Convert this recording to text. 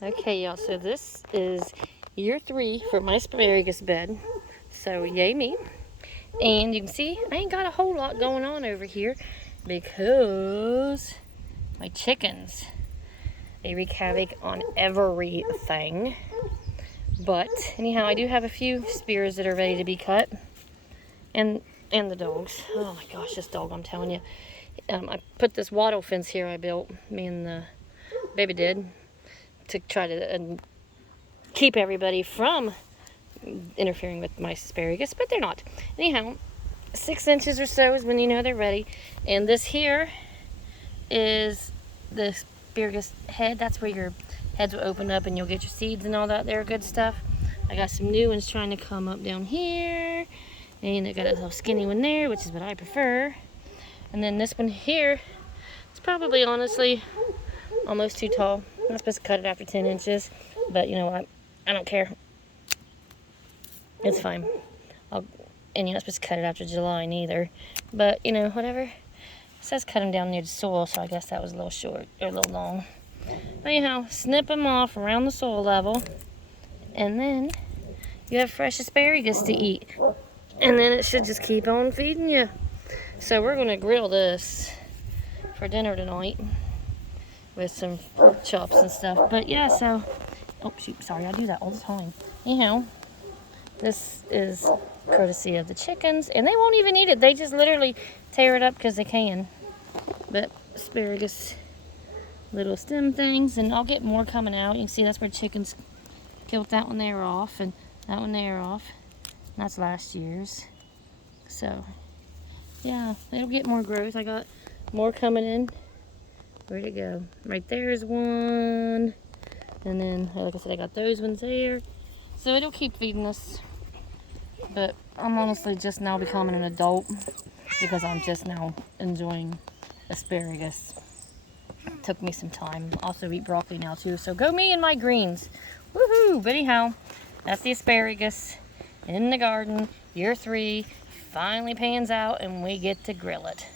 Okay, y'all, so this is year 3 for my asparagus bed. So, yay me. And you can see I ain't got a whole lot going on over here because my chickens, they wreak havoc on everything. But anyhow, I do have a few spears that are ready to be cut. And the dogs. Oh my gosh, this dog, I'm telling you. I put this wattle fence here I built, me and the baby did, to try to keep everybody from interfering with my asparagus, but they're not. Anyhow, 6 inches or so is when you know they're ready. And this here is the asparagus head. That's where your heads will open up and you'll get your seeds and all that there good stuff. I got some new ones trying to come up down here. And I got a little skinny one there, which is what I prefer. And then this one here, it's probably honestly almost too tall. I'm not supposed to cut it after 10 inches, but you know what? I don't care. It's fine. And you're not supposed to cut it after July neither. But, you know, whatever. It says cut them down near the soil, so I guess that was a little short, or a little long. But anyhow, snip them off around the soil level. And then you have fresh asparagus to eat. And then it should just keep on feeding you. So we're going to grill this for dinner tonight with some pork chops and stuff. But yeah, so... Oh, shoot, sorry, I do that all the time. Anyhow, this is courtesy of the chickens. And they won't even eat it. They just literally tear it up because they can. But asparagus, little stem things. And I'll get more coming out. You can see that's where chickens killed that one there off. And that one there off. And that's last year's. So... yeah, it'll get more growth. I got more coming in. Where'd it go? Right there is one. And then, like I said, I got those ones there. So it'll keep feeding us. But I'm honestly just now becoming an adult because I'm just now enjoying asparagus. It took me some time. Also eat broccoli now too. So go me and my greens. Woohoo! But anyhow, that's the asparagus in the garden. Year 3. Finally pans out and we get to grill it.